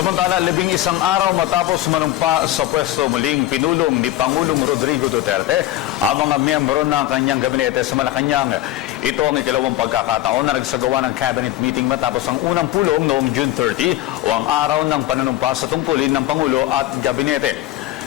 Samantala, 11 araw matapos manumpa sa pwesto, muling pinulong ni Pangulong Rodrigo Duterte ang mga miyembro ng kanyang gabinete sa Malacanang. Ito ang ikalawang pagkakataon na nagsagawa ng cabinet meeting matapos ang unang pulong noong June 30 o ang araw ng panunumpa sa tungkulin ng Pangulo at gabinete.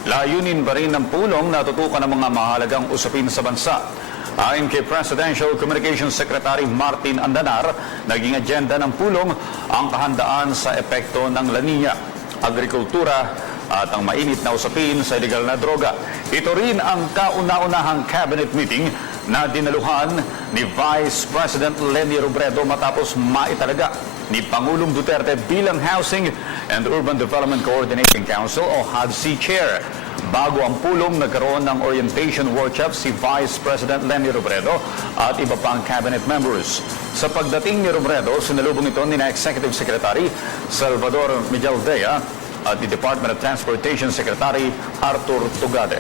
Layunin pa rin ng pulong na tutukan ng mga mahalagang usapin sa bansa. Ayon kay Presidential Communications Secretary Martin Andanar, naging agenda ng pulong ang kahandaan sa epekto ng La Nina, agrikultura at ang mainit na usapin sa illegal na droga. Ito rin ang kauna-unahang cabinet meeting na dinaluhan ni Vice President Leni Robredo matapos maitalaga ni Pangulong Duterte bilang Housing and Urban Development Coordinating Council o HUDC Chair. Bago ang pulong, nagkaroon ng orientation workshop si Vice President Leni Robredo at iba pang cabinet members. Sa pagdating ni Robredo, sinalubong ito ni Executive Secretary Salvador Mijaldea at ni Department of Transportation Secretary Arthur Tugade.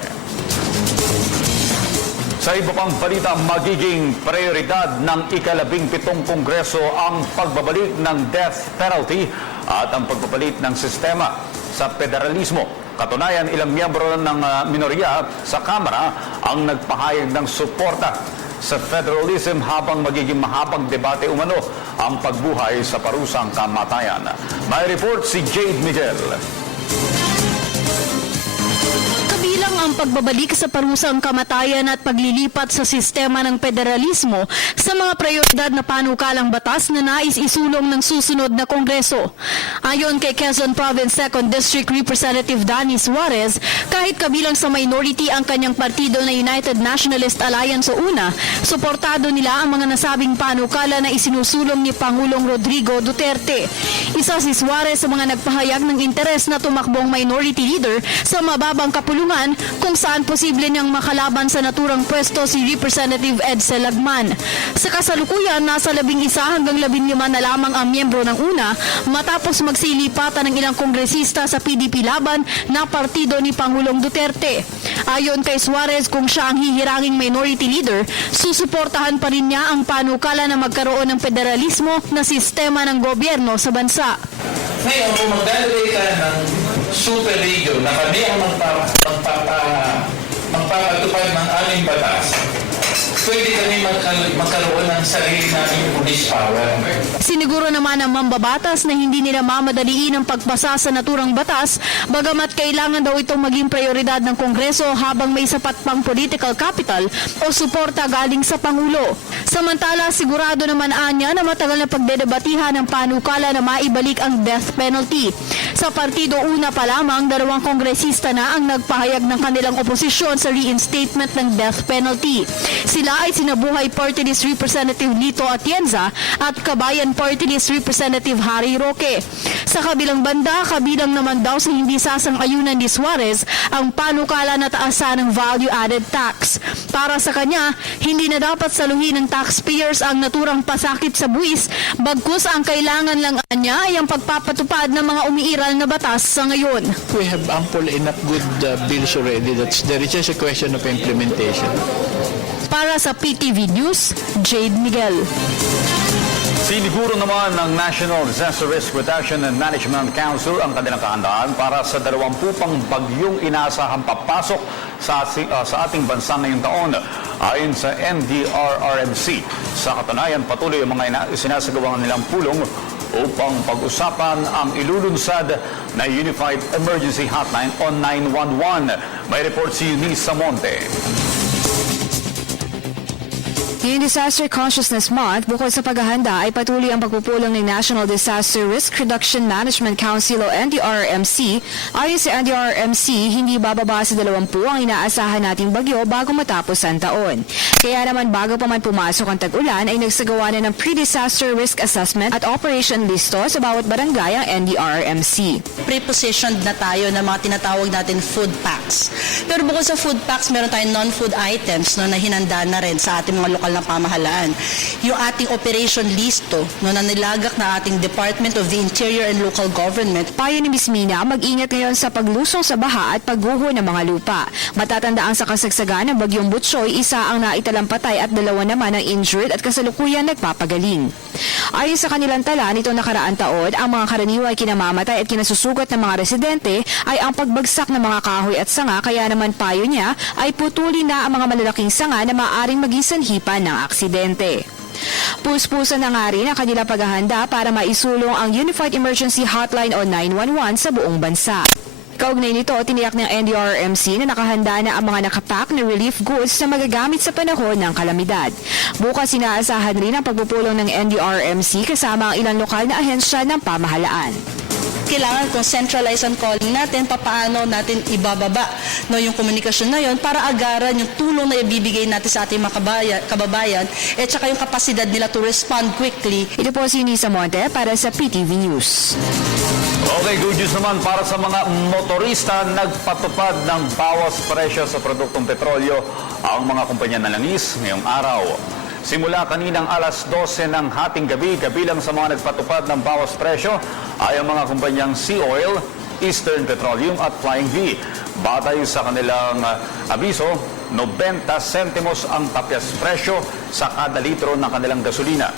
Sa iba pang balita, magiging prioridad ng ika-17 Kongreso ang pagbabalik ng death penalty at ang pagpapalit ng sistema sa federalismo. Katunayan, ilang miyembro ng minorya sa Kamara ang nagpahayag ng suporta sa federalism habang magiging mahabang debate umano ang pagbuhay sa parusang kamatayan. May report si Jade Miguel. Kabilang ang pagbabalik sa parusang kamatayan at paglilipat sa sistema ng federalismo sa mga prioridad na panukalang batas na nais isulong ng susunod na Kongreso. Ayon kay Quezon Province 2nd District Representative Danny Suarez, kahit kabilang sa minority ang kanyang partido na United Nationalist Alliance o UNA, suportado nila ang mga nasabing panukala na isinusulong ni Pangulong Rodrigo Duterte. Isa si Suarez sa mga nagpahayag ng interes na tumakbong minority leader sa mababang kapulungan kung saan posible niyang makalaban sa naturang pwesto si Representative Edsel Lagman. Sa kasalukuyan, nasa 11 hanggang 15 na lamang ang miyembro ng UNA matapos magsilipatan ng ilang kongresista sa PDP laban na partido ni Pangulong Duterte. Ayon kay Suarez, kung siya ang hihiranging minority leader, susuportahan pa rin niya ang panukala na magkaroon ng federalismo na sistema ng gobyerno sa bansa. Ngayon, kung magdalagay ka ng super region na kami ang magpapatupad ng aming batas, pwede kami magkaroon ng sarili naming police power. Siniguro naman ng mambabatas na hindi nila mamadaliin ang pagpasa sa naturang batas, bagamat kailangan daw itong maging prioridad ng Kongreso habang may sapat pang political capital o suporta galing sa Pangulo. Samantala, sigurado naman anya na matagal na pagdedebatihan ng panukala na maibalik ang death penalty. Sa partido UNA pa lamang, 2 kongresista na ang nagpahayag ng kanilang oposisyon sa reinstatement ng death penalty. Sila ay sinabuhay Party List Representative Lito Atienza at Kabayan Party List Representative Harry Roque. Sa kabilang banda, kabilang naman daw sa hindi sasang-ayunan ni Suarez ang panukala na taasan ng value-added tax. Para sa kanya, hindi na dapat saluhin ng taxpayers ang naturang pasakit sa buwis, bagkus ang kailangan lang niya ay ang pagpapatupad ng mga umiiral na batas sa ngayon. We have ample enough good bills already. There is just a question of implementation. Para sa PTV News, Jade Miguel. Siniguro naman ng National Disaster Risk Reduction and Management Council ang kanilang kahandaan para sa 20 pang bagyong inaasahang papasok sa ating bansa ngayong taon. Ayon sa NDRRMC, sa katunayan patuloy ang mga isinasagawa nilang pulong upang pag-usapan ang ilulunsad na Unified Emergency Hotline o 911. May report si Eunice Samonte. Ngayong Disaster Consciousness Month, bukod sa paghahanda ay patuloy ang pagpupulong ng National Disaster Risk Reduction Management Council o NDRRMC. Ayon sa NDRRMC, hindi bababa sa 20 ang inaasahan nating bagyo bago matapos ang taon. Kaya naman bago pa man pumasok ang tag-ulan ay nagsagawa na ng pre-disaster risk assessment at operation listo sa bawat barangay ang NDRRMC. Pre-positioned na tayo ng mga tinatawag natin food packs. Pero bukod sa food packs, meron tayong non-food items na hinanda na rin sa ating mga lokal lokal na pamahalaan. Yung ating operation listo na nilagak na ating Department of the Interior and Local Government. Payo ni Ms. Mina, mag-ingat ngayon sa paglusong sa baha at pagguho ng mga lupa. Matatandaan sa kasagsagan ng Bagyong Butsoy, isa ang naitalampatay at 2 naman ang injured at kasalukuyan nagpapagaling. Ayon sa kanilang tala, nitong nakaraang taon, ang mga karaniwang kinamamatay at kinasusugat ng mga residente ay ang pagbagsak ng mga kahoy at sanga, kaya naman payo niya ay putulin na ang mga malalaking sanga na maaaring maging sanhipa ng aksidente. Puspusan na nga rin ang kanilang paghahanda para maisulong ang Unified Emergency Hotline o 911 sa buong bansa. Kaugnay nito, tiniyak ng NDRRMC na nakahanda na ang mga nakapack na relief goods na magagamit sa panahon ng kalamidad. Bukas inaasahan rin ang pagpupulong ng NDRRMC kasama ang ilang lokal na ahensya ng pamahalaan. Kailangan kung centralize ang calling natin, papaano natin ibababa yung komunikasyon na yon para agaran yung tulong na ibibigay natin sa ating mga kababayan at saka yung kapasidad nila to respond quickly. Ito po si Nisa Monte para sa PTV News. Okay, good news naman para sa mga motorista. Nagpatupad ng bawas presyo sa produktong petrolyo ang mga kumpanya ng langis ngayong araw. Simula kaninang alas 12 ng hating gabi, kabilang sa mga nagpatupad ng bawas presyo ay ang mga kumpanyang Sea Oil, Eastern Petroleum at Flying V. Batay sa kanilang abiso, 90 sentimos ang tapyas presyo sa kada litro ng kanilang gasolina.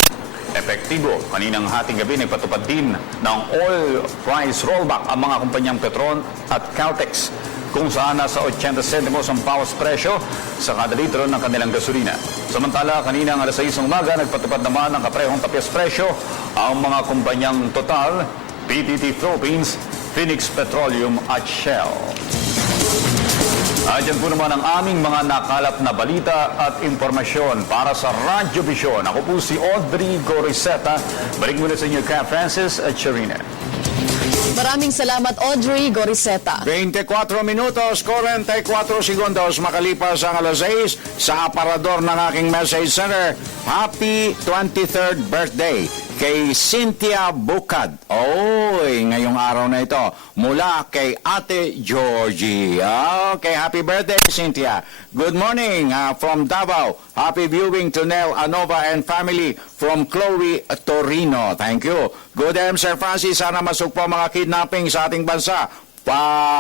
Epektibo, kaninang hating gabi nagpatupad din ng oil price rollback ang mga kumpanyang Petron at Caltex, kung saan nasa 80 sentimos ang bawas presyo sa kada litro ng kanilang gasolina. Samantala, kaninang alas 6 ng umaga, nagpatupad naman ng kaparehong tapyas presyo ang mga kumpanyang Total, PTT Philippines, Phoenix Petroleum at Shell. Ayan po naman ang aming mga nakalap na balita at impormasyon para sa Radyo Vision. Ako po si Audrey Goriseta. Balik muna sa inyo, Ka Francis at Sharina. Maraming salamat, Audrey Goriseta. 24 minutos, 44 segundos makalipas ang alas 6 sa aparador ng aking message center. Happy 23rd birthday kay Cynthia Bukad. Oy, ngayong araw na ito, mula kay Ate Georgie. Okay, happy birthday, Cynthia. Good morning from Davao. Happy viewing to Nel Anova and family from Chloe Torino. Thank you. Good day, Sir Francis. Sana masugpo mga kidnapping sa ating bansa.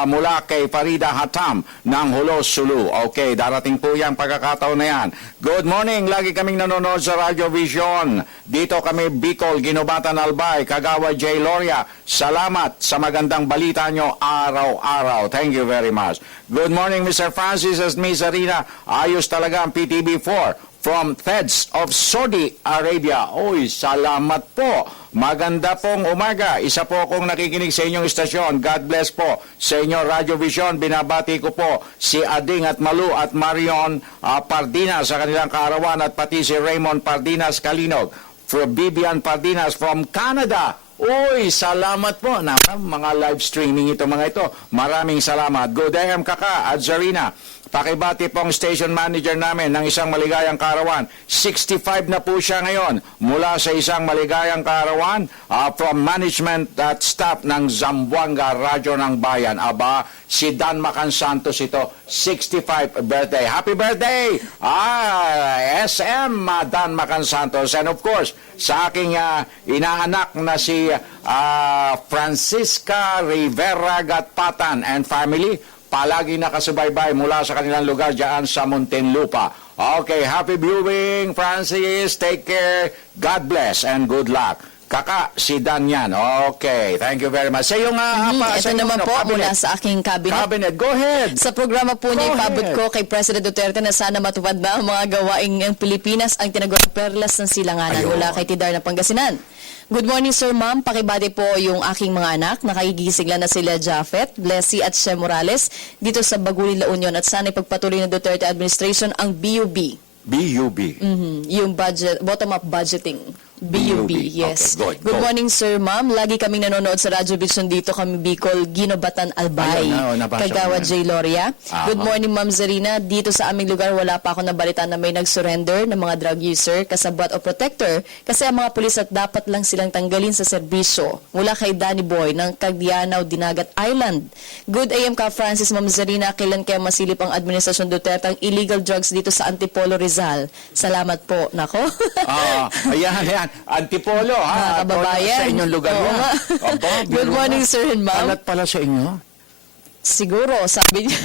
Mula kay Farida Hatam ng Hulos, Sulu. Okay, darating po yung pagkakataon na yan. Good morning, lagi kaming nanonood sa Radio Vision. Dito kami, Bicol, Ginobatan, Albay, Kagawa, J. Loria. Salamat sa magandang balita nyo araw-araw. Thank you very much. Good morning, Mr. Francis at Miss Arina. Ayos talaga ang PTB4 from Feds of Saudi Arabia. Oy, salamat po. Maganda pong umaga. Isa po akong nakikinig sa inyong istasyon. God bless po sa inyong Radio Vision. Binabati ko po si Ading at Malu at Marion Pardinas sa kanilang kaarawan at pati si Raymond Pardinas Kalinog. From Bibian Pardinas from Canada. Uy, salamat po. Mga live streaming ito mga ito. Maraming salamat. Good day, Kaka at Zarina. Pakibati pong station manager namin ng isang maligayang kaarawan. 65 na po siya ngayon mula sa isang maligayang kaarawan from management at staff ng Zamboanga Radyo ng Bayan. Aba, si Dan Macan Santos ito, 65 birthday. Happy birthday! SM Dan Macan Santos. And of course, sa aking inaanak na si Francisca Rivera Gatpatan and family, palagi nakasubaybay mula sa kanilang lugar dyan sa Muntinlupa. Okay, happy viewing, Francis. Take care. God bless and good luck. Kaka, si Dan yan. Okay, thank you very much. Sa iyong Ito naman po mula sa aking cabinet. Cabinet, go ahead. Sa programa po niya, ipabot ko kay President Duterte na sana matupad na ang mga gawaing ng Pilipinas ang tinagawang perlas ng silanganan mula kay Tidar na Pangasinan. Good morning, Sir Ma'am. Pakibati po yung aking mga anak. Nakagigising lang na sila Jafet, Blessy at Shem Morales dito sa Baguli, La Union. At sana ipagpatuloy ng Duterte administration ang BUB. BUB. Yung budget, bottom-up budgeting. BUB, yes. Okay, Good go. morning, sir, ma'am. Lagi kaming nanonood sa Radyo Vision dito, kami Bicol, Ginobatan, Albay, Ayun, nabasa ko Kagawa, yan. J. Loria. Aha. Good morning, ma'am Zarina. Dito sa aming lugar, wala pa ako nabalitaan na may nag-surrender ng mga drug user, kasabwat o protector, kasi ang mga pulis at dapat lang silang tanggalin sa serbisyo. Mula kay Danny Boy ng Cagdianaw, Dinagat Island. Good AM ka, Francis, ma'am Zarina. Kailan kaya masilip ang Administrasyon Duterte ang illegal drugs dito sa Antipolo, Rizal? Salamat po. Nako. Ayan. Antipolo, ha? Mga kababayan. Sa inyong lugar Oo yan. nga. Aba, Good biro morning, na. sir and ma'am. Kalat pala sa inyo. Siguro, sabi niya.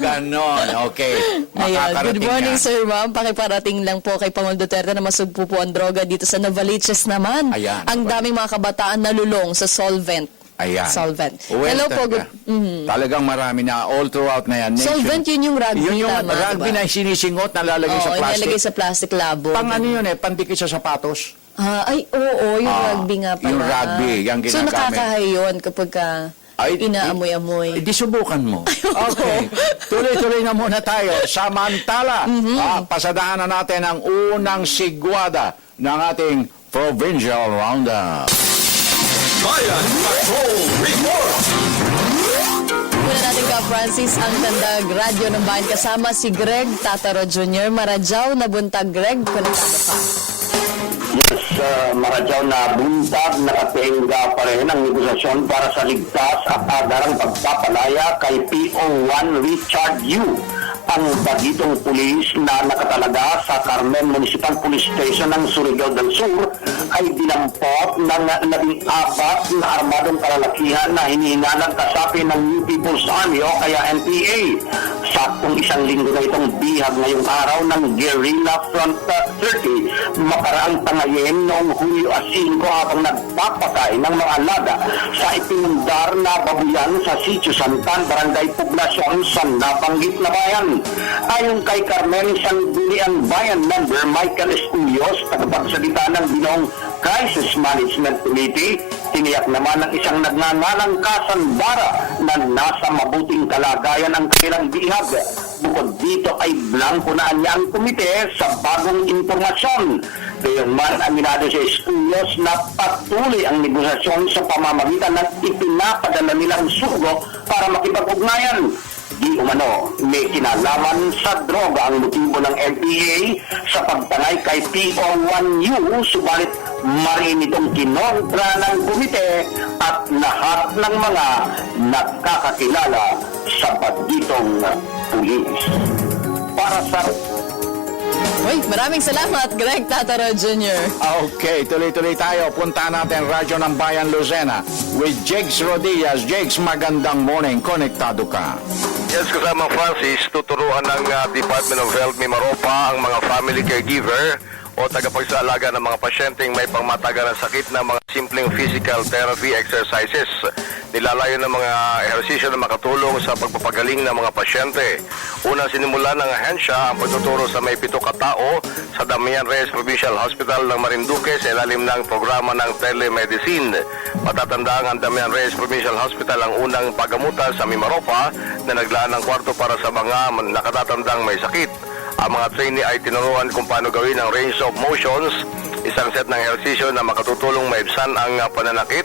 Ganon. Okay. Ayan. Makakarating Good morning, yan. sir, ma'am. Pakiparating lang po kay Pangulong Duterte na masugpo po ang droga dito sa Novaliches naman. Ayan. Ang daming mga kabataan nalulong sa solvent. Ayan. Solvent. Well, Hello po. talaga. Talagang marami na all throughout na yan. Solvent, yun yung rugby, Yun yung tama, rugby diba? na sinisingot na lalagay Oo, sa plastic. inilagay sa plastic labo. Pang ano yun pandikit sa sapatos. Ay, oo, yung rugby nga pala. Yung rugby, yung So, ginagamit. nakakahay yun kapag ka inaamoy-amoy. Di subukan mo. Okay. Tuloy-tuloy na muna tayo. Samantala, pasadaan na natin ang unang sigwada ng ating Provincial Roundup. Bayan Patrol Report! Muna natin ka, Francis, ang tandag radyo ng bayan kasama si Greg Tataro Jr. Marajaw na buntag. Greg, konektado ka. Yes, Marajaw na buntag, nakatenga pa rin ang negosasyon para sa ligtas at agarang pagpapalaya kay PO1 Richard Yu, ang bagitong pulis na nakatalaga sa Carmen Municipal Police Station ng Surigao del Sur ay dinampot ng 14 na armadong kalalakihan na hinihinalang kasapi ng New People's Army o kaya NPA. Saktong isang linggo na itong bihag ngayong araw ng Guerrilla Front 30 makaraang tangayin noong Hulyo 5 habang nagpapakain ng mga alaga sa ipinundar na babuyan sa Sitio Santan, Barangay Poblasyon sa nabanggit na bayan. Ayon kay Carmen Sangguniang Bayan Member Michael Estudios, tagapagsalita ng Binong Crisis Management Committee, tiniyak naman ng isang nagngangalang Kasandara na nasa mabuting kalagayan ang kanilang bihag. Bukod dito ay blanco na niya ang komite sa bagong impormasyon. Gayon man, aminado si Estudios na patuloy ang negosasyon sa pamamagitan ng ipinapadala nilang sugo para makipag-ugnayan. Di umano, may kinalaman sa droga ang motibo ng NPA sa pagtangay kay PO1U, subalit marin itong kinontra ng komite at lahat ng mga nakakakilala sa bagitong pulis. Para sa Uy, maraming salamat, Greg Tataro Jr. Okay, tuloy-tuloy tayo. Punta natin Radyo ng Bayan Lucena with Jigs Rodillas. Jigs, magandang morning. Konektado ka. Yes, kasama Francis, tuturuan ng Department of Health Mimaropa ang mga family caregiver o tagapagsaalaga ng mga pasyenteng may pangmatagalang sakit na mga simpleng physical therapy exercises. Nilalayo ng mga ehersisyo na makatulong sa pagpapagaling ng mga pasyente. Unang sinimula ng ahensya ang pagtuturo sa may 7 katao sa Damian Reyes Provincial Hospital ng Marinduque sa ilalim ng programa ng telemedicine. Matatandang ang Damian Reyes Provincial Hospital ang unang pagamutan sa Mimaropa na naglaan ng kwarto para sa mga nakatatandang may sakit. Ang mga trainee ay tinuruan kung paano gawin ang range of motions, isang set ng ehersisyo na makatutulong maibsan ang pananakit,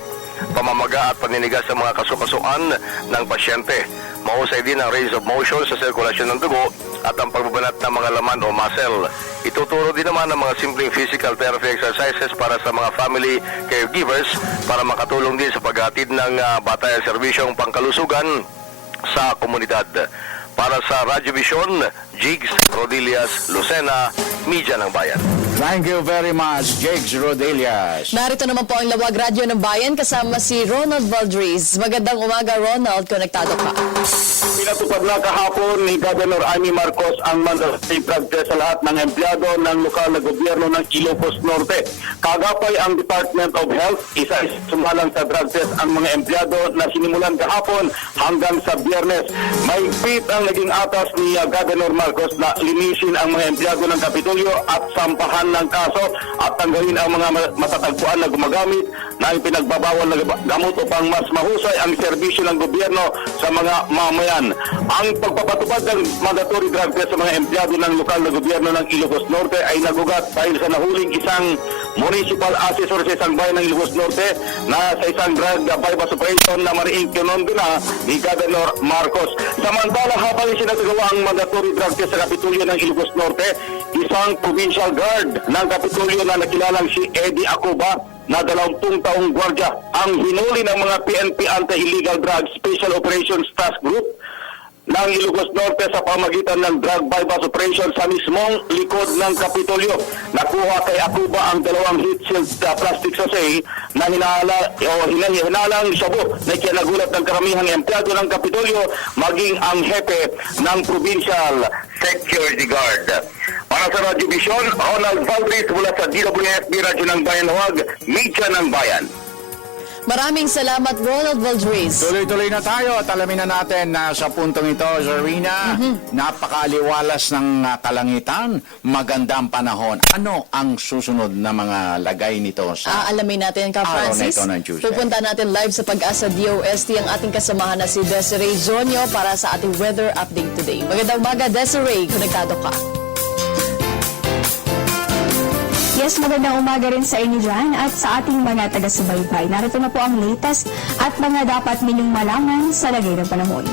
pamamaga at paninigas sa mga kasukasuan ng pasyente. Mahusay din ang range of motion sa sirkulasyon ng dugo at ang pagbabanat ng mga laman o muscle. Ituturo din naman ang mga simpleng physical therapy exercises para sa mga family caregivers para makatulong din sa paghatid ng batayan serbisyong pangkalusugan sa komunidad. Para sa Radyo Vision, Jigs Rodillas, Lucena, Media ng Bayan. Thank you very much, Jigs Rodillas. Narito naman po ang Lawag Radyo ng Bayan kasama si Ronald Valdriz. Magandang umaga, Ronald. Konektado ka. Pinatupad na kahapon ni Governor Amy Marcos ang mandatory drug test sa lahat ng empleyado ng lokal na gobyerno ng Ilocos Norte. Kagapay ang Department of Health, isa sumalang sa drug test ang mga empleyado na sinimulan kahapon hanggang sa Biyernes. Mahigpit ang naging atas ni Governor Marcos na linisin ang mga empleyado ng Kapitolyo at sampahan pagsampahan ng kaso at tanggalin ang mga matatagpuan na gumagamit ng pinagbabawal na gamot upang mas mahusay ang serbisyo ng gobyerno sa mga mamayan. Ang pagpapatupad ng mandatory drug test sa mga empleyado ng lokal na gobyerno ng Ilocos Norte ay nagugat dahil sa nahuling isang municipal assessor sa isang bayan ng Ilocos Norte na sa isang drug bypass operation na mariing kinondo na ni Governor Marcos. Samantala, habang isinagawa ang mandatory drug test sa Kapitolyo ng Ilocos Norte, isang provincial guard ng Kapitolyo na nakilalang si Eddie Acoba na 20 taong gwardya ang hinuli ng mga PNP Anti-Illegal Drugs Special Operations Task Group ng Ilocos Norte sa pamagitan ng drug bypass operation sa mismong likod ng Kapitolyo. Nakuha kay Akuba ang 2 heat-sealed plastic sachet na hinalang shabu na ikinagulat ng karamihang empleyado ng Kapitolyo maging ang hepe ng Provincial Security Guard. Para sa Radio Vision, Ronald Valdez mula sa DWFB Radyo ng Bayan Huwag, Media ng Bayan. Maraming salamat, Ronald Valdez. Tuloy-tuloy na tayo at alamin na natin na sa puntong ito, Zarina, napakaliwalas ng kalangitan, magandang panahon. Ano ang susunod na mga lagay nito sa Alamin natin, Ka araw na Francis. ito ng Tuesday? Pupunta natin live sa Pag-asa DOST ang ating kasamahan na si Desiree Zonyo para sa ating weather update today. Magandang umaga, Desiree. Konektado ka. Yes, magandang umaga rin sa inyo dyan at sa ating mga taga-subaybay. Narito na po ang latest at mga dapat ninyong malaman sa lagay ng panahon.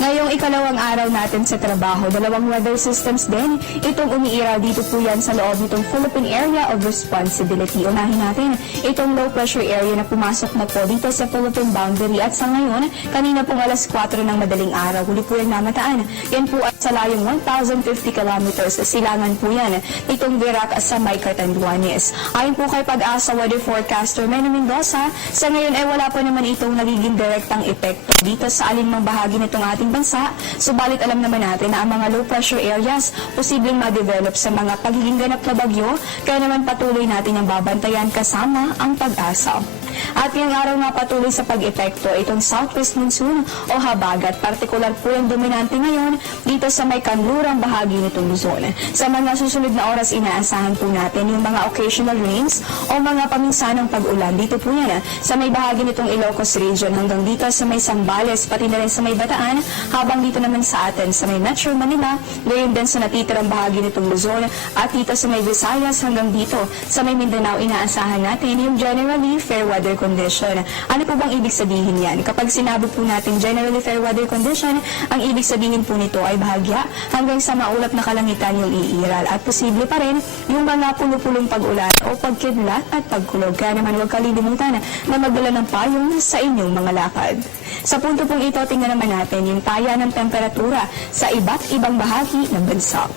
Ngayong ikalawang araw natin sa trabaho, 2 weather systems din. Itong umiiraw dito po yan sa loob nitong Philippine Area of Responsibility. Unahin natin itong low pressure area na pumasok na po dito sa Philippine boundary at sa ngayon, kanina pong alas 4 ng madaling araw, huli po yung namataan. Yan po at sa layong 1,050 kilometers, silangan po yan itong Virac sa May Catanduanes. Ayon po kay Pag-asa weather forecaster Mena Mendoza, sa ngayon ay wala po naman itong nagiging direktang epekto dito sa alinmang bahagi nitong ating bansa, subalit alam naman natin na ang mga low pressure areas posibleng ma-develop sa mga pagiging ganap na bagyo, kaya naman patuloy natin ang babantayan kasama ang Pag-asa. At ngayong araw nga patuloy sa pag-epekto itong southwest monsoon o habagat, partikular po yung dominante ngayon dito sa may kanlurang bahagi nitong Luzon. Sa mga susunod na oras inaasahan po natin yung mga occasional rains o mga paminsanang pag-ulan. Dito po yan sa may bahagi nitong Ilocos region hanggang dito sa may Zambales, pati na rin sa may Bataan, habang dito naman sa atin sa may Metro Manila, gayon din sa natitirang bahagi nitong Luzon at dito sa may Visayas hanggang dito sa may Mindanao, inaasahan natin yung generally fair weather condition. Ano po bang ibig sabihin yan? Kapag sinabi po natin generally fair weather condition, ang ibig sabihin po nito ay bahagya hanggang sa maulap na kalangitan yung iiral at posible pa rin yung mga pulo-pulong pag-ulan o pagkidlat at pagkulog. Kaya naman huwag kalilimutan na magdala ng payong sa inyong mga lakad. Sa punto pong ito, tingnan naman natin yung taya ng temperatura sa iba't ibang bahagi ng bansa.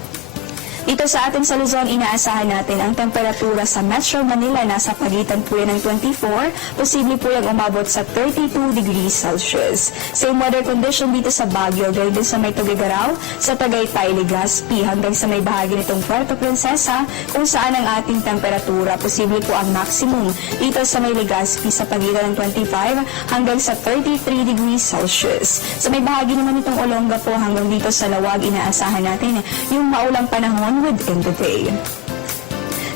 Dito sa atin sa Luzon, inaasahan natin ang temperatura sa Metro Manila nasa pagitan po yan ng 24, posible po yung umabot sa 32 degrees Celsius. Same weather condition dito sa Baguio, gaya din sa may Tuguegarao, sa Tagaytay, Legazpi, hanggang sa may bahagi nitong Puerto Princesa, kung saan ang ating temperatura, posible po ang maximum dito sa may Legazpi sa pagitan ng 25 hanggang sa 33 degrees Celsius. Sa may bahagi naman itong Olonga po hanggang dito sa Lawag, inaasahan natin yung maulang panahon within the day.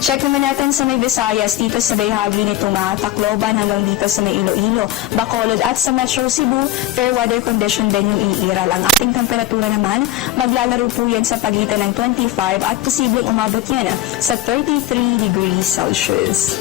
Check naman natin sa may Visayas, dito sa bahagi nitong Tacloban hanggang dito sa may Iloilo, Bacolod at sa Metro Cebu, fair weather condition din yung iiral. Ang ating temperatura naman, maglalaro po yan sa pagitan ng 25 at posibleng umabot yan sa 33 degrees Celsius.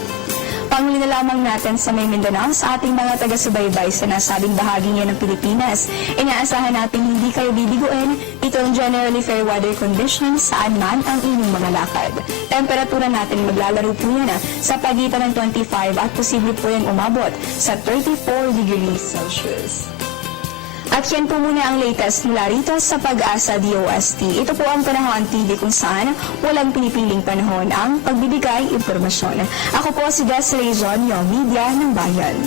Panghuli na lamang natin sa may Mindanao sa ating mga taga-subaybay sa nasabing bahagi niya ng Pilipinas. Inaasahan natin hindi kayo bibiguin. Ito ang generally fair weather conditions saan man ang inyong mga lakad. Temperatura natin maglalaro po yan sa pagitan ng 25 at posible po yan umabot sa 34 degrees Celsius. At yan po muna ang latest mula rito sa Pag-asa DOST. Ito po ang Panahon TV kung saan walang pinipiling panahon ang pagbibigay impormasyon. Ako po si Desiree Zonyo, Media ng Bayan.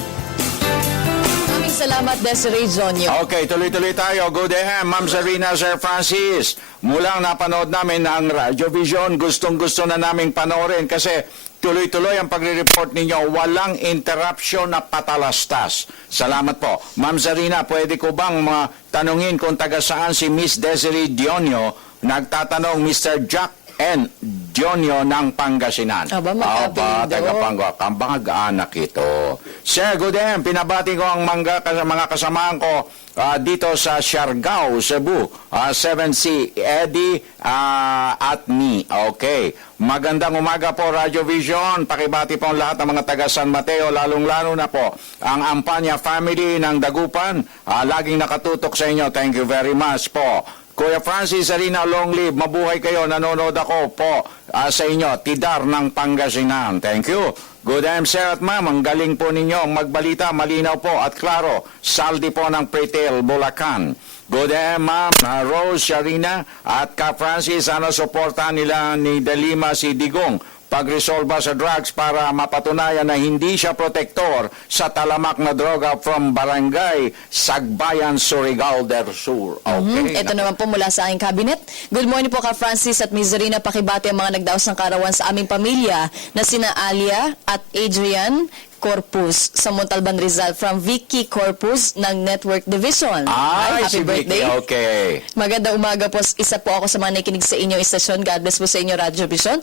Maraming salamat, Desiree Zonyo. Okay, tuloy-tuloy tayo. Good day, Ma'am Zarina, Sir Francis. Mulang napanood namin ang Radio Vision. Gustong-gusto na naming panoorin kasi tuloy-tuloy ang pagre-report ninyo. Walang interruption na patalastas. Salamat po. Ma'am Zarina, pwede ko bang tanungin kung taga saan si Miss Desiree Dionyo? Nagtatanong, Mr. Jack and Dionyo ng Pangasinan. Aba, magkapiling daw. taga-Pango. Kamag-anak ito. Sir, good day. Pinabati ko ang mga kasamahan ko dito sa Siargao, Cebu. 7C, Eddie at me. Okay. Magandang umaga po, Radio Vision. Pakibati po ang lahat ng mga taga San Mateo, lalong-lalo na po ang Ampanya family ng Dagupan. Laging nakatutok sa inyo. Thank you very much po. Kuya Francis Arina, long live. Mabuhay kayo. Nanonood ako po sa inyo. Tidar ng Pangasinan. Thank you. Good day, sir at ma'am. Ang galing po ninyo magbalita. Malinaw po at klaro. Saldi po ng Pretil, Bulacan. Good day, ma'am. Rose Arina at Ka Francis. Sana suportahan nila ni Delima si Digong pagresolba sa drugs para mapatunayan na hindi siya protektor sa talamak na droga from Barangay Sagbayan, Surigao del Sur. Okay. Ito naman po mula sa aking cabinet. Good morning po Ka Francis at Ms. Zarina. Pakibati ang mga nagdaos ng karawan sa aming pamilya na sina Alia at Adrian Corpus sa Montalban, Rizal from Vicky Corpus ng Network Division. Ay, happy si birthday. Vicky, okay. Magandang umaga po. Isa po ako sa mga nakikinig sa inyong istasyon. God bless po sa inyo, Radio Vision.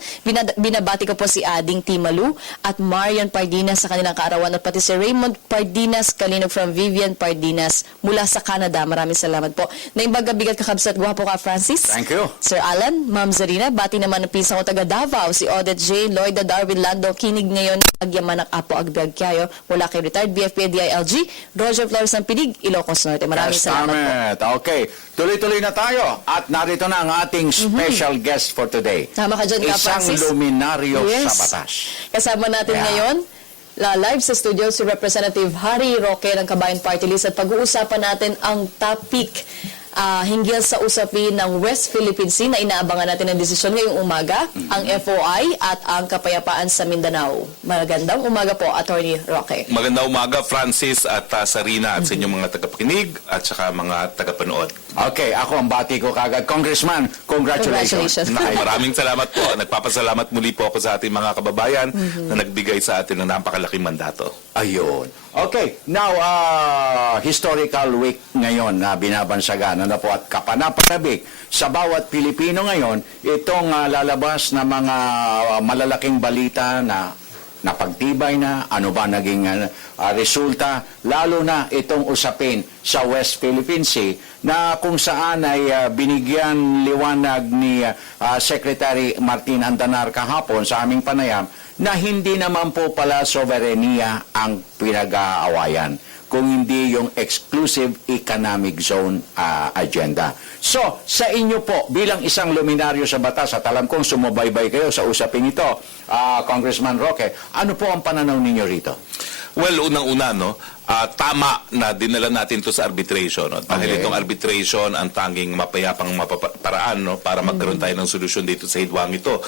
Binabati ko po si Ading Timalu at Marian Pardinas sa kanilang kaarawan at pati si Raymond Pardinas Kalinog from Vivian Pardinas mula sa Canada. Maraming salamat po. Naimbaga bigat kakabsat guha po Ka Francis. Thank you. Sir Alan, Ma'am Zarina, bati naman ng pisang ko taga Davao, si Odette J. Lloyda Darwin Lando, kinig ngayon, Agyamanak Apo Agbeg Kiayo, mula kay retired BFP DILG, Roger Flores ng Pidig, Ilocos Norte. Maraming salamat po. Okay, tuloy-tuloy na tayo at narito na ang ating special guest for today. Tama ka dyan, Ka Isang Francis. luminaryo Yes. sa batas. Kasama natin ngayon, live sa studio si Representative Harry Roque ng Kabayan Party List at pag-uusapan natin ang topic hinggil sa usapin ng West Philippine Sea na inaabangan natin ng desisyon ngayong umaga, ang FOI at ang kapayapaan sa Mindanao. Magandang umaga po, Attorney Roque. Magandang umaga, Francis at Sarina at sa inyong mga tagapakinig at saka mga tagapanood. Okay, ako ang bati ko kagad. Congressman, congratulations. Congratulations. Maraming salamat po. Nagpapasalamat muli po ako sa ating mga kababayan na nagbigay sa atin ng napakalaking mandato. Ayun. Okay, now, historical week ngayon na binabansagan na po at kapanapanabik sa bawat Pilipino ngayon, itong lalabas na mga malalaking balita na napagtibay na, ano ba naging resulta, lalo na itong usapin sa West Philippine Sea na kung saan ay binigyan liwanag ni Secretary Martin Andanar kahapon sa aming panayam na hindi naman po pala soberenya ang pinag-aawayan, kung hindi yung exclusive economic zone agenda. So, sa inyo po, bilang isang luminaryo sa batas, at alam kong sumubaybay kayo sa usapin ito, Congressman Roque, ano po ang pananaw ninyo rito? Well, unang-una, no, tama na dinala natin to sa arbitration. No? Dahil itong arbitration ang tanging mapayapang paraan, no, para magkaroon tayo ng solusyon dito sa hidwang ito.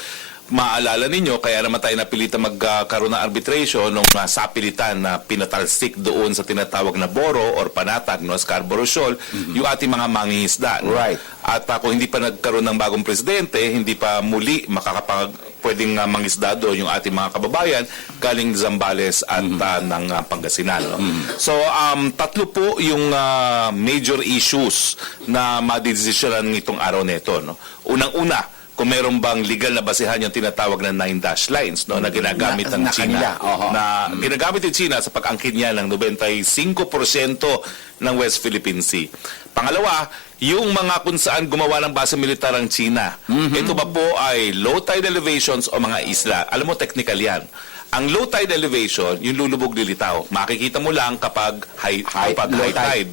Maalala ninyo, kaya naman tayo napilitan magkaroon ng arbitration nung sapilitan na pinatalsik doon sa tinatawag na boro or panatag, no, Scarborough Shoal, yung ating mga mangingisda. No? Right. At kung hindi pa nagkaroon ng bagong presidente, hindi pa muli pwedeng mangisda doon yung ating mga kababayan galing Zambales at ng Pangasinan. No? So, tatlo po yung major issues na madidesisyonan nitong araw nito. No? Unang-una, kung meron bang legal na basihan yung tinatawag na 9 dash lines, no, na ginagamit ng China. Ginagamit ng China sa pag-angkin niya ng 95% ng West Philippine Sea. Pangalawa, yung mga kung saan gumawa ng base militar ang China. Ito ba po ay low tide elevations o mga isla? Alam mo, technical yan. Ang low tide elevation, yung lulubog lilitaw, makikita mo lang kapag low tide.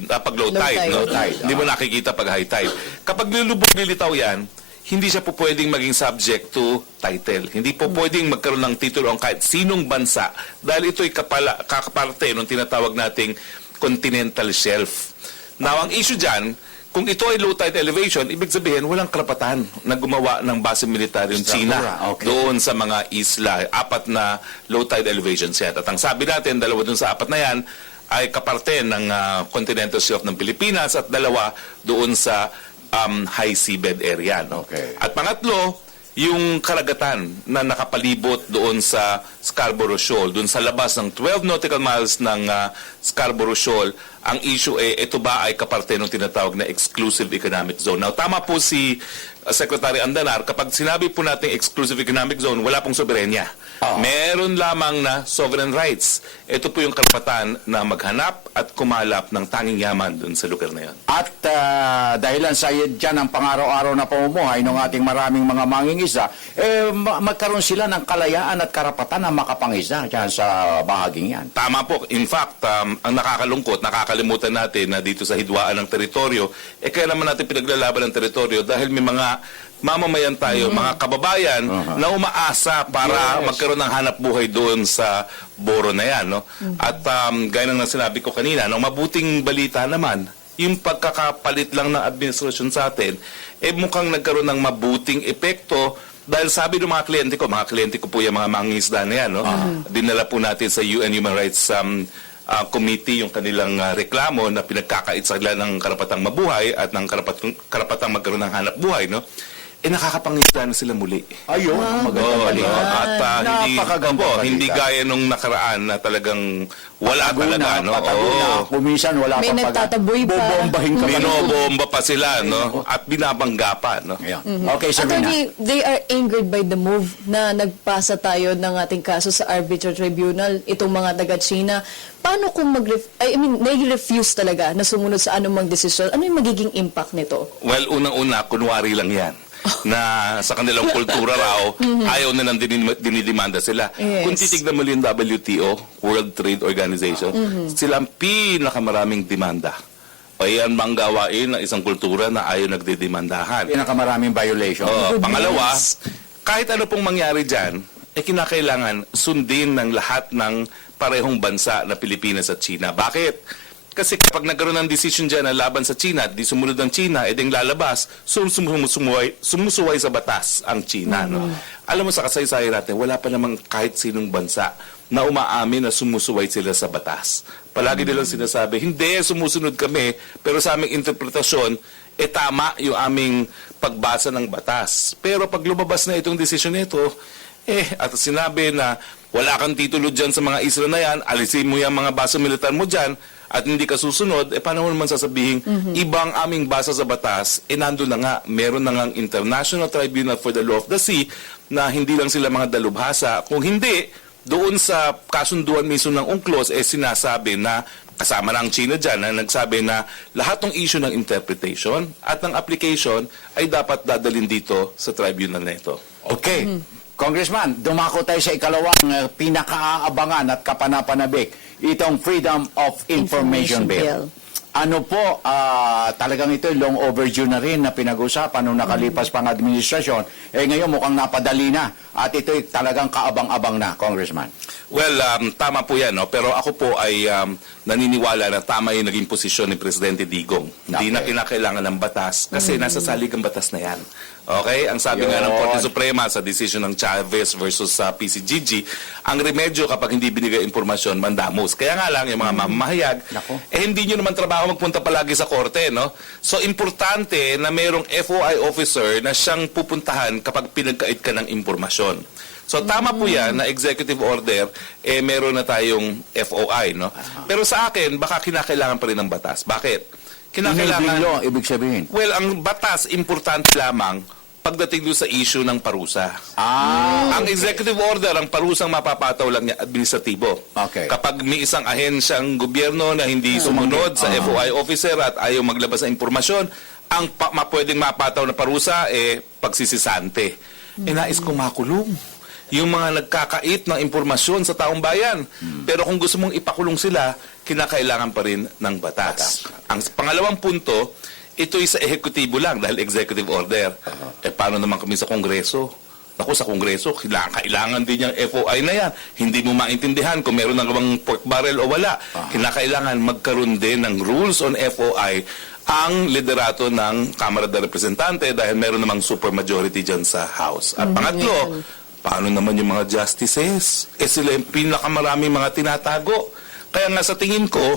No? Hindi mo nakikita pag high tide. Kapag lulubog lilitaw yan, hindi siya po pwedeng maging subject to title. Hindi po pwedeng magkaroon ng titulo ang kahit sinong bansa dahil ito'y kakaparte ng tinatawag nating continental shelf. Now, ang issue dyan, kung ito ay low tide elevation, ibig sabihin walang karapatan na gumawa ng base militar yung China doon sa mga isla. 4 na low tide elevations yan. At ang sabi natin, 2 doon sa 4 na yan ay kaparte ng continental shelf ng Pilipinas at 2 doon sa high seabed area. No? Okay. At pangatlo, yung karagatan na nakapalibot doon sa Scarborough Shoal, doon sa labas ng 12 nautical miles ng Scarborough Shoal, ang issue ito ba ay kaparte ng tinatawag na exclusive economic zone. Now, tama po si Secretary Andanar, kapag sinabi po natin exclusive economic zone, wala pong soberenya. Meron lamang na sovereign rights. Ito po yung karapatan na maghanap at kumalap ng tanging yaman doon sa lugar na yon. At dahilan sa dyan ang pang-araw-araw na pamumuhay ng ating maraming mga mangingisda, magkaroon sila ng kalayaan at karapatan na makapangisda dyan sa bahaging yan. Tama po. In fact, ang nakakalungkot, nakakalimutan natin na dito sa hidwaan ng teritoryo, kaya naman natin pinaglalaban ng teritoryo dahil may mga mamamayan tayo, mga kababayan na umaasa para magkaroon ng hanap buhay doon sa boro na yan. No? At gaya ng sinabi ko kanina, no, mabuting balita naman, yung pagkakapalit lang ng administrasyon sa atin, mukhang nagkaroon ng mabuting epekto dahil sabi ng mga kliyente ko po yung mga mangingisda na yan, no? Dinala po natin sa UN Human Rights Committee yung kanilang reklamo na pinagkakait sa kanila ng karapatang mabuhay at ng karapatang magkaroon ng hanap buhay, no? Nakakapangisda na sila muli. Ayun, at hindi gaya nung nakaraan na talagang wala talaga, no? Kumisan wala May nagtataboy pa. Bobombahin ka pa. Binobomba pa sila, no? At binabangga pa, no? Okay, Sabrina. Attorney, they are angered by the move na nagpasa tayo ng ating kaso sa arbitral tribunal, itong mga taga-China. Paano kung nag-refuse talaga na sumunod sa anumang desisyon? Ano yung magiging impact nito? Well, unang-una, kunwari lang yan. Na sa kanilang kultura raw, ayaw na nang dinidemanda sila. Yes. Kung titignan mo yung WTO, World Trade Organization, sila ang pinakamaraming demanda. O yan bang gawain ng isang kultura na ayaw nagdidemandahan? Pinakamaraming violation. Pangalawa, kahit ano pong mangyari dyan, kinakailangan sundin ng lahat ng parehong bansa na Pilipinas at China. Bakit? Kasi kapag nagkaroon ng decision dyan na laban sa China, di sumunod ang China, edeng lalabas, sumusuway sa batas ang China. No? Alam mo, sa kasaysayan natin, wala pa namang kahit sinong bansa na umaamin na sumusuway sila sa batas. Palagi nilang sinasabi, hindi, sumusunod kami, pero sa aming interpretasyon, tama yung aming pagbasa ng batas. Pero pag lumabas na itong desisyon nito, at sinabi na wala kang titulo dyan sa mga isla na yan, alisin mo yung mga base militar mo dyan, at hindi ka susunod, paano mo naman sasabihin, ibang aming basa sa batas, nandun na nga, meron na nga International Tribunal for the Law of the Sea, na hindi lang sila mga dalubhasa. Kung hindi, doon sa kasunduan mismo ng UNCLOS, sinasabi na, kasama na ang China dyan, na nagsabi na lahat ng issue ng interpretation at ng application ay dapat dadalhin dito sa tribunal na ito. Okay. Congressman, dumako tayo sa ikalawang pinakaabangan at kapanapanabik, itong Freedom of Information Bill. Ano po, talagang ito long overdue na rin na pinag-usapan nung nakalipas pang administrasyon. Ngayon mukhang napadali na at ito talagang kaabang-abang na, Congressman. Well, tama po yan, no? Pero ako po ay naniniwala na tama yung naging posisyon ni Presidente Digong. Hindi na kinakailangan ng batas kasi nasa salig ang batas na yan. Okay? Ang sabi nga ng Korte Suprema sa decision ng Chavez versus sa PCGG, ang remedyo kapag hindi binigay impormasyon, mandamos. Kaya nga lang, yung mga mamahayag, hindi nyo naman trabaho magpunta palagi sa korte, no? So, importante na mayroong FOI officer na siyang pupuntahan kapag pinagkait ka ng impormasyon. So, tama po yan na executive order, meron na tayong FOI, no? Pero sa akin, baka kinakailangan pa rin ng batas. Bakit? Kinakailangan... ibig sabihin? Well, ang batas, importante lamang pagdating doon sa issue ng parusa. Ang executive order, ang parusang mapapataw lang niya, administratibo. Okay. Kapag may isang ahensyang gobyerno na hindi sumunod sa FOI officer at ayaw maglabas ng impormasyon, ang pwedeng mapataw na parusa, pagsisisante. Nais kong makulong yung mga nagkakait ng impormasyon sa taong bayan. Pero kung gusto mong ipakulong sila, kinakailangan pa rin ng batas. Ang pangalawang punto, ito'y sa ehekutibo lang dahil executive order. Paano naman kami sa Kongreso? Naku, sa Kongreso, kailangan din yung FOI na yan. Hindi mo maintindihan kung meron ng bang pork barrel o wala. Kinakailangan magkaroon din ng rules on FOI ang liderato ng Kamara de Representante dahil meron namang supermajority dyan sa House. At pangatlo, paano naman yung mga justices? Sila yung pinakamaraming mga tinatago. Kaya nga sa tingin ko,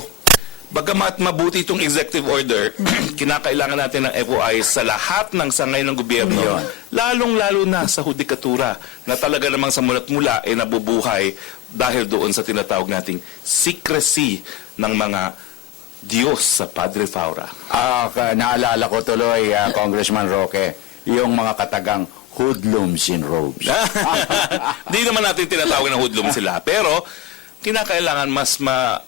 Bagamat mabuti itong executive order, kinakailangan natin ng FOI sa lahat ng sangay ng gobyerno, lalong-lalo na sa hudikatura, na talaga namang sa mulat mula ay nabubuhay dahil doon sa tinatawag nating secrecy ng mga Diyos sa Padre Faura. Naalala ko tuloy, Congressman Roque, yung mga katagang hoodlums in robes. Hindi naman natin tinatawag na hoodlum sila, pero kinakailangan mas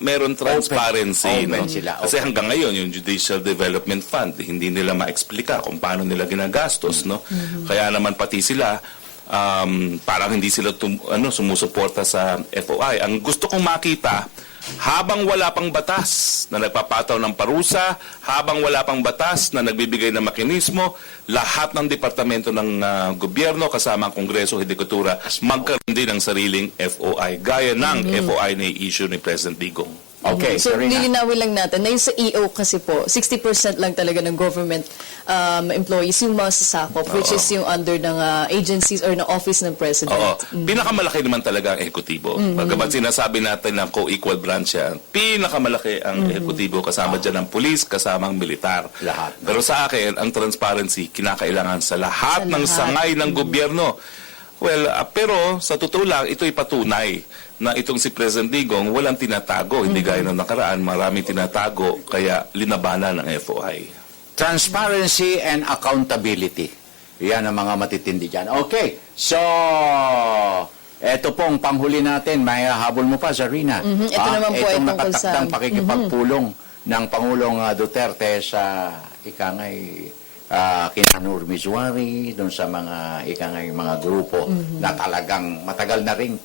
meron transparency. Open no? sila, Kasi open. hanggang ngayon, yung Judicial Development Fund, hindi nila ma-explika kung paano nila ginagastos. No? Kaya naman pati sila, parang hindi sila sumusuporta sa FOI. Ang gusto kong makita, habang wala pang batas na nagpapataw ng parusa, habang wala pang batas na nagbibigay ng mekanismo, lahat ng departamento ng gobyerno, kasama ang Kongreso, Hudikatura, magkaroon din ng sariling FOI, gaya ng FOI na i-issue ni President Digong. Okay, So, Serena. lilinawin lang natin na yung sa EO kasi po, 60% lang talaga ng government employees yung masasakop, which is yung under ng agencies or ng office ng president. Oo. Pinakamalaki naman talaga ang ehekutibo. Bagamat sinasabi natin na co-equal branch yan, pinakamalaki ang ehekutibo, kasama dyan ang pulis, kasama ang militar. Lahat. Pero sa akin, ang transparency, kinakailangan sa lahat ng sangay ng gobyerno. Well, pero sa totoo lang, ito'y patunay na itong si President Digong walang tinatago. Hindi gaya ng nakaraan, maraming tinatago, kaya linabanan ng FOI. Transparency and accountability. Yan ang mga matitindi dyan. Okay, so, eto pong panghuli natin. May habol mo pa, Zarina. Ito naman po ay Itong tungkol sa- nakatakdang pakikipagpulong ng Pangulong Duterte sa ikangay kina Nur Misuari, doon sa mga ikangay mga grupo na talagang matagal na rin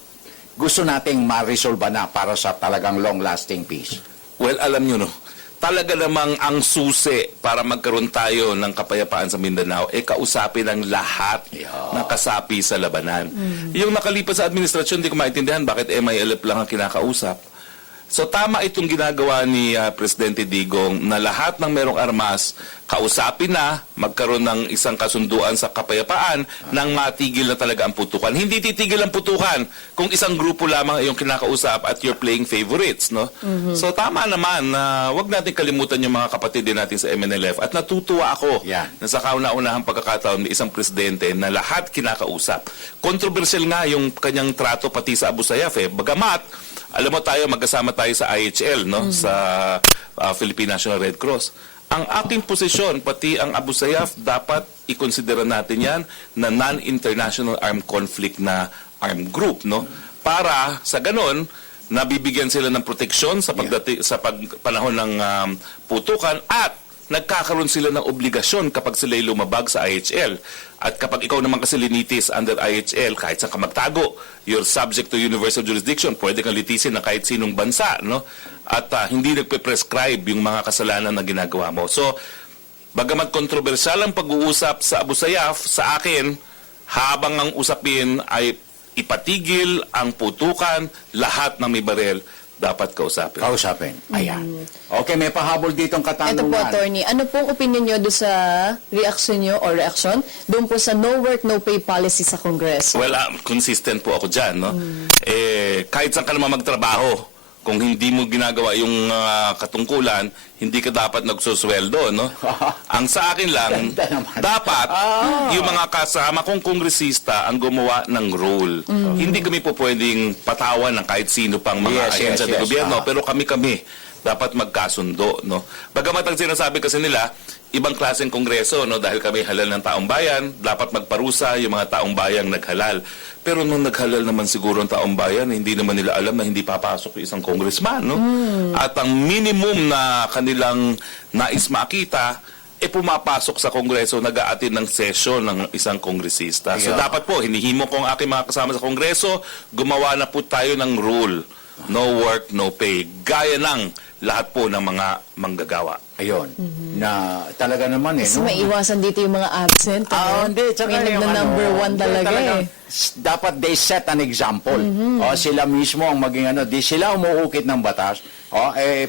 gusto nating ma-resolve na para sa talagang long-lasting peace. Well, alam nyo, no, talaga namang ang susi para magkaroon tayo ng kapayapaan sa Mindanao, kausapin ang lahat ng kasapi sa labanan. Yung nakalipas sa administrasyon, hindi ko maintindihan bakit MILF lang ang kinakausap. So tama itong ginagawa ni Presidente Digong na lahat ng merong armas, kausapin na, magkaroon ng isang kasunduan sa kapayapaan nang matigil na talaga ang putukan. Hindi titigil ang putukan kung isang grupo lamang yung kinakausap at you're playing favorites. No? So tama naman na wag natin kalimutan yung mga kapatid din natin sa MNLF. At natutuwa ako na sa kauna-unahang pagkakataon ng isang presidente na lahat kinakausap. Controversial nga yung kanyang trato pati sa Abu Sayyaf. Bagamat, alam mo tayo, magkasama tayo sa IHL, no? Sa Philippine National Red Cross. Ang aking posisyon, pati ang Abu Sayyaf, dapat ikonsidera natin yan na non-international armed conflict na armed group, no? Para sa ganon, nabibigyan sila ng proteksyon sa panahon ng putukan at nagkakaroon sila ng obligasyon kapag sila'y lumabag sa IHL. At kapag ikaw naman kasi linitis under IHL, kahit saan ka magtago, you're subject to universal jurisdiction, pwede kang litisin ng kahit sinong bansa, no? At hindi nagpe-prescribe yung mga kasalanan na ginagawa mo. So, bagamat kontrobersyal ang pag-uusap sa Abu Sayyaf, sa akin, habang ang usapin ay ipatigil ang putukan, lahat ng may barel, dapat kausapin. Kausapin. Ayan. Okay, may pahabol ditong Ito katanungan. po, attorney. Ano pong opinion nyo doon sa reaction nyo or reaction doon po sa no work, no pay policy sa Kongreso? Well, consistent po ako dyan, no? Kahit saan ka naman magtrabaho, kung hindi mo ginagawa yung katungkulan, hindi ka dapat nagsusweldo, no? Ang sa akin lang, dapat yung mga kasama kong kongresista ang gumawa ng rule. Hindi kami po pwedeng patawan ng kahit sino pang mga ahensya ng gobyerno, pero kami dapat magkasundo, no? Bagamat ang sinasabi kasi nila, ibang klaseng kongreso, no? Dahil kami halal ng taong bayan, dapat magparusa yung mga taong bayang naghalal. Pero nung naghalal naman siguro ang taong bayan, hindi naman nila alam na hindi papasok yung isang congressman, no? At ang minimum na kanilang nais makita, pumapasok sa kongreso, nag-a-attend ng session ng isang kongresista. So dapat po, hinihimo ko ang aking mga kasama sa kongreso, gumawa na po tayo ng rule. No work, no pay. Gaya ng lahat po ng mga manggagawa. Ayun. Na talaga naman Kasi maiwasan dito yung mga absent. Hindi. Tsaka may number one talaga Dapat they set an example. Sila mismo ang maging di sila umuukit ng batas.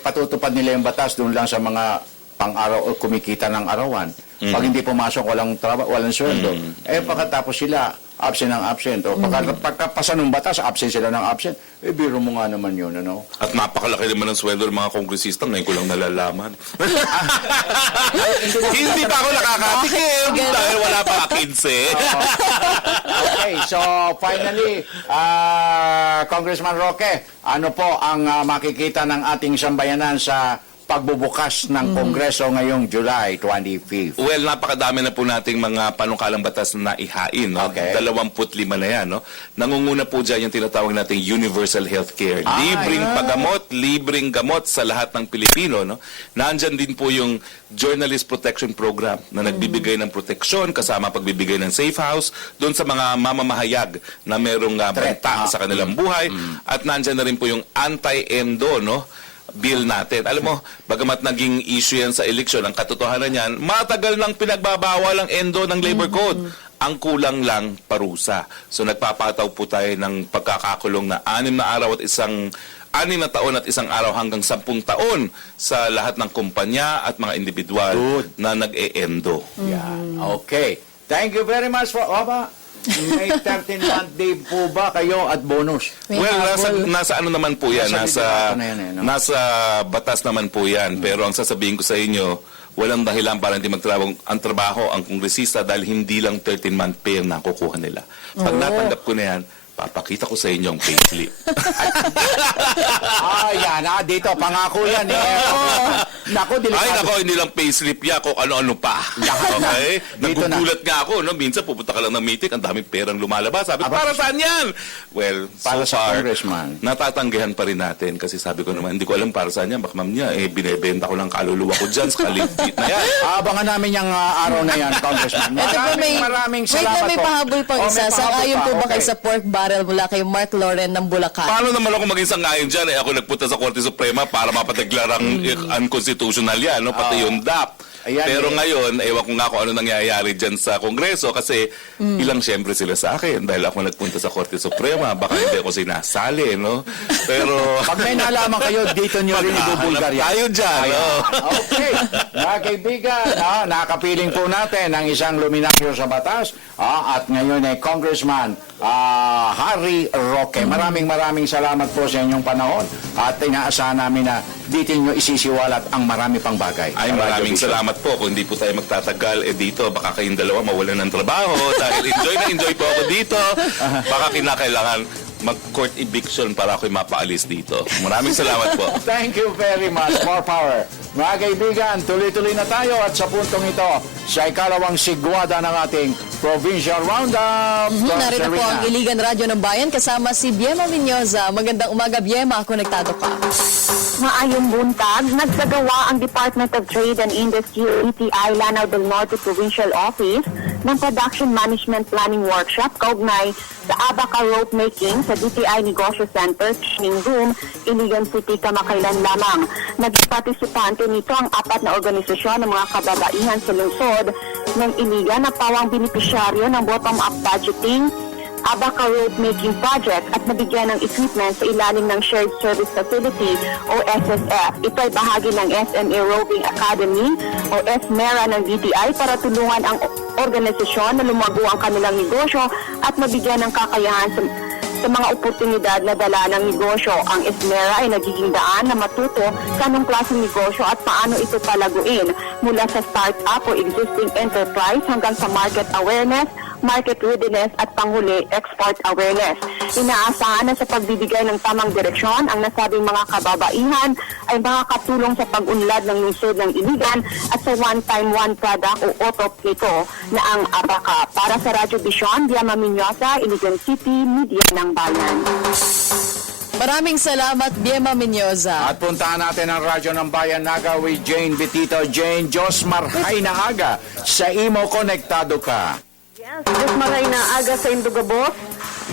Patutupad nila yung batas doon lang sa mga pang-araw o kumikita ng arawan. Pag hindi pumasok, walang sweldo. Pagkatapos sila, absent ng absent. O pagkapasa ng batas, absent sila ng absent. Biro mo nga naman yun, ano? At napakalaki naman ng sweldo ng mga kongresista, ngayon ko lang nalalaman. Hindi pa ako nakakatikim dahil wala pa 15. Okay, so finally, Congressman Roque, ano po ang makikita ng ating sambayanan sa pagbubukas ng Kongreso ngayong July 25th? Well, napakadami na po nating mga panukalang batas na naihain. No? Okay. 25 na yan. No? Nangunguna po dyan yung tinatawag nating universal healthcare. Libreng paggamot, libreng gamot sa lahat ng Pilipino. No? Nandyan din po yung Journalist Protection Program na nagbibigay ng proteksyon kasama pagbibigay ng safe house doon sa mga mamamahayag na merong banta sa kanilang buhay. At nandyan na rin po yung anti-endo, no? Bill natin. Alam mo, bagamat naging issue yan sa eleksyon, ang katotohanan yan, matagal nang pinagbabawal ang endo ng labor code. Ang kulang lang parusa. So nagpapataw po tayo ng pagkakakulong na 6 na araw at 6 na taon at 1 araw hanggang 10 taon sa lahat ng kumpanya at mga individual na nag-e-endo. Yan. Okay. Thank you very much for... May 13-month leave po ba kayo at bonus? Well, nasa ano naman po yan, nasa batas naman po yan. Pero ang sasabihin ko sa inyo, walang dahilan para hindi magtrabaho ang trabaho ang kongresista dahil hindi lang 13-month pay ang nakukuha nila. Pag natanggap ko na yan, papakita ko sa inyo ang payslip. Yan. Dito, pangako yan. Nako, delikado. Ay, nako, hindi lang payslip yan, kung ano-ano pa. Okay? Nagugulat nga ako, no? Minsan pupunta ka lang ng meeting, ang daming perang lumalabas. Sabi, para saan yan? Well, para so sa far, congressman. natatanggihan pa rin natin kasi sabi ko naman, hindi ko alam para saan yan. Baka ma'am niya, binebenta ko lang kaluluwa ko dyan sa kaligpit na yan. Abangan namin yung araw na yan, Congressman. Maraming salamat po. May pahabol pang isa. Sang-ayon po ba kayo sa pork barrel mula kay Mark Loren ng Bulacan? Paano naman ako maging sangayon dyan? Ako nagpunta sa Korte Suprema para mapateglarang unconstitutional yan, no? Pati yung DAP. Pero ngayon, ewan ko nga kung ano nangyayari dyan sa Kongreso kasi ilang siyempre sila sa akin dahil ako nagpunta sa Korte Suprema. Baka hindi ako sinasali, no? Pero... Pag may nalaman kayo, dito nyo rin ibubulgar yan. Tayo dyan, no? Okay. Mga kaibigan, nakapiling po natin ang isang luminaryo sa batas at ngayon ay Congressman Harry Roque. Maraming salamat po sa inyong panahon at inaasahan namin na dito nyo isisiwalat ang marami pang bagay. Ay, maraming salamat po. Kung hindi po tayo magtatagal, dito, baka kayong dalawa mawalan ng trabaho dahil enjoy po ako dito. Baka kinakailangan mag-court eviction para ako'y mapaalis dito. Maraming salamat po. Thank you very much. More power. Mga kaibigan, tuloy-tuloy na tayo at sa puntong ito, sa ikalawang sigwada ng ating Provincial Roundup. Narito po ang Iligan Radyo ng Bayan kasama si Biema Menyoza. Magandang umaga, Biema. Konektado ka. Maayong buntag, nagsagawa ang Department of Trade and Industry DTI Lanao del Norte Provincial Office ng Production Management Planning Workshop kaugnay sa Abaca Rope Making sa DTI Negosyo Center, Training Room, Iligan City, kamakailan lamang. Naging partisipante nito ang 4 na organisasyon ng mga kababaihan sa lungsod ng Iligan na pawang benepisyaryo ng bottom-up budgeting Abaca Rope Making Project at nabigyan ng equipment sa ilalim ng Shared Service Facility o SSF. Ito ay bahagi ng SMA Roving Academy o SMERA ng DTI para tulungan ang organisasyon na lumago ang kanilang negosyo at mabigyan ng kakayahan sa mga oportunidad na dala ng negosyo. Ang SMERA ay nagiging daan na matuto sa anong klaseng negosyo at paano ito palaguin mula sa start-up o existing enterprise hanggang sa market awareness, market readiness at panghuli, export awareness. Inaasahan na sa pagbibigay ng tamang direksyon, ang nasabing mga kababaihan ay makakatulong sa pag-unlad ng lungsod ng Iligan at sa one-time, one-product o OTOP nito na ang Abaca. Para sa Radyo Vision, Biema Menyoza, Iligan City, Media ng Bayan. Maraming salamat, Biema Menyoza. At puntahan natin ang Radyo ng Bayan Naga with Jane Betito. Jane, Josmar Hay na aga sa imo konektado ka. Diyos maray na aga sa Indugabos,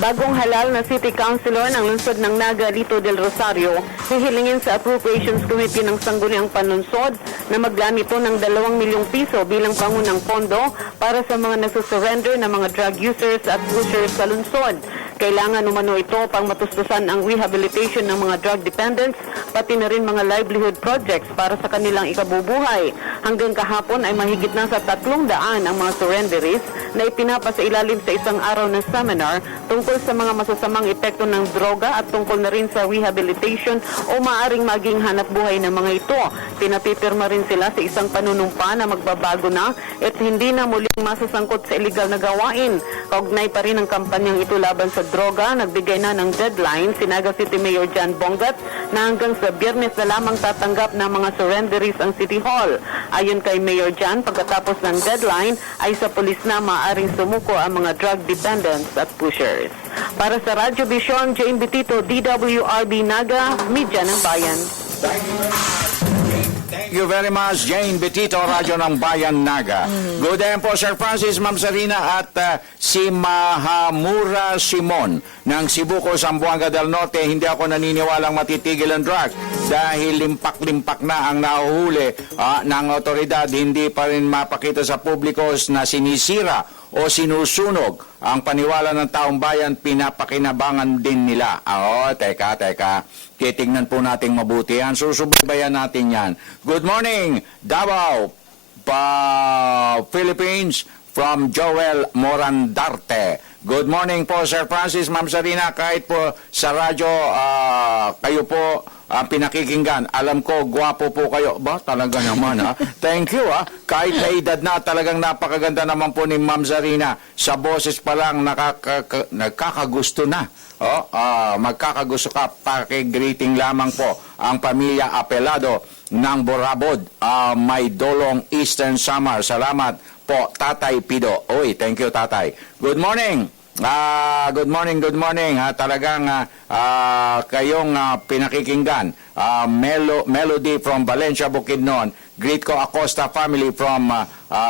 bagong halal na City Councilor ng lungsod ng Naga, Lito del Rosario, hihilingin sa Appropriations Committee ng Sangguniang Panunsod na maglaan ito ng 2 milyong piso bilang pangunang pondo para sa mga nagsusurrender na mga drug users at pushers sa lungsod. Kailangan umano ito pang matustusan ang rehabilitation ng mga drug dependents, pati na rin mga livelihood projects para sa kanilang ikabubuhay. Hanggang kahapon ay mahigit na sa 300 ang mga surrenderies na ipinapasa ilalim sa isang araw na seminar tungkol sa mga masasamang epekto ng droga at tungkol na rin sa rehabilitation o maaring maging hanap buhay ng mga ito. Pinapipirma rin sila sa isang panunumpa na magbabago na at hindi na muling masasangkot sa illegal na gawain. Kaugnay pa rin ang kampanyang ito laban sa droga, nagbigay na ng deadline si Naga City Mayor Jan Bongat na hanggang sa Biyernes na lamang tatanggap ng mga surrenderies ang City Hall. Ayon kay Mayor Jan, pagkatapos ng deadline ay sa pulis na maaaring sumuko ang mga drug dependents at pushers. Para sa Radyo Vision, Jane Betito, DWRB Naga, Media ng Bayan. Thank you very much, Jane Betito, Radyo ng Bayan Naga. Good day po, Sir Francis, Ma'am Sarina, at si Mahamura Simon ng Cebuco, Zamboanga del Norte. Hindi ako naniniwalang matitigil ang drugs dahil limpak-limpak na ang nahuhuli ng otoridad. Hindi pa rin mapakita sa publiko na sinisira o sinusunog ang paniwala ng taong bayan, pinapakinabangan din nila. Teka. Titingnan po natin mabuti yan. Susubaybayan natin yan. Good morning, Davao, Philippines, from Joel Morandarte. Good morning po, Sir Francis, Ma'am Sarina. Kahit po sa radyo, kayo po pinakikinggan. Alam ko, gwapo po kayo. Ba, talaga naman, ha? Thank you, ha? Kahit na edad na, talagang napakaganda naman po ni Ma'am Sarina. Sa boses pa lang, nagkakagusto na. Magkakagusto ka. Pakigreeting lamang po ang pamilya Apelado ng Borabod, May Dolong, Eastern Samar. Salamat po, Tatay Pido. Uy, thank you, Tatay. Good morning. Good morning. Talagang kayong pinakikinggan. Melody from Valencia, Bukidnon. Greet ko Acosta family from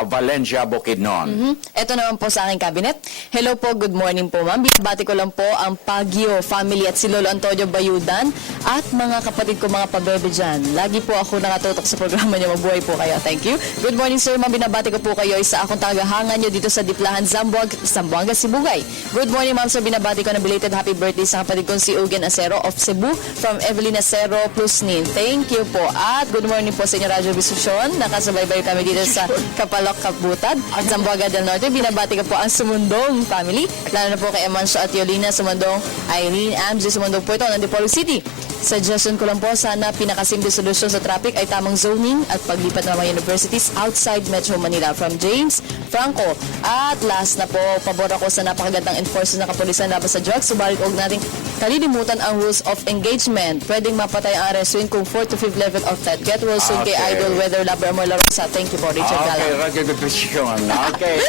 Valencia, Bukidnon. Ito naman po sa aking cabinet. Hello po, good morning po ma'am. Binabati ko lang po ang Pagyo family at si Lolo Antonio Bayudan at mga kapatid ko mga pabebe dyan. Lagi po ako nakatutok sa programa niyo. Mabuhay po kayo. Thank you. Good morning sir ma'am. Binabati ko po kayo sa akong tagahangan niyo dito sa Diplahan, Zamboanga, Sibugay. Good morning ma'am sir. Binabati ko na belated happy birthday sa kapatid kong si Eugen Acero of Cebu from Evelyn Acero Plusnin. Thank you po. At good morning po sa inyo Radyo Vision. Nakasabay-bay kami dito sa Kapalok, Kapbutad, Zamboanga del Norte. Binabati ko po ang Sumundong family. Lalo na po kay Emancio at Yolina Sumundong, Irene, Amzi Sumundong po ito ng Dipolo City. Suggestion ko lang po, sana pinakasimple solusyon sa traffic ay tamang zoning at paglipat ng mga universities outside Metro Manila. From James Franco. At last na po, pabor ako sa napakagandang enforcement ng kapulisan laban sa drugs. Subalit huwag natin kalilimutan ang rules of engagement. Pwedeng mapatay ang arrestuin kung 4th to 5th level of threat. Get well soon kay Idol Weather Lover Mola Rosa. Thank you po, Richard Gala. Okay, Okay.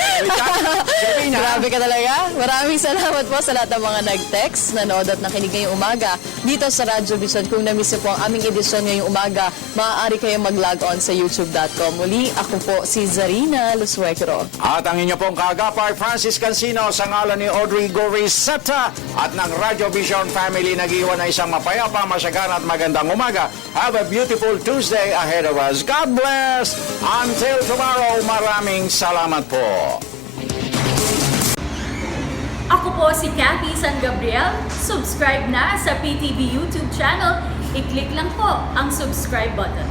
Grabe ka talaga. Maraming salamat po sa lahat ng mga nag-text, nanood at nakinig ngayong umaga dito sa Radyo Vision. Kung na-miss po ang aming edisyon ngayong umaga, maaari kayong mag-log on sa youtube.com. Muli, ako po si Zarina Lusuecro. At ang inyo pong kaagapay, Francis Cancino, sa ngalan ni Audrey Goriseta at ng Radyo Vision family, nag-iwan na isang mapayapa, masagana at magandang umaga. Have a beautiful Tuesday ahead of us. God bless! Until tomorrow, maraming salamat po. Ako po si Cathy San Gabriel. Subscribe na sa PTV YouTube channel. I-click lang po ang subscribe button.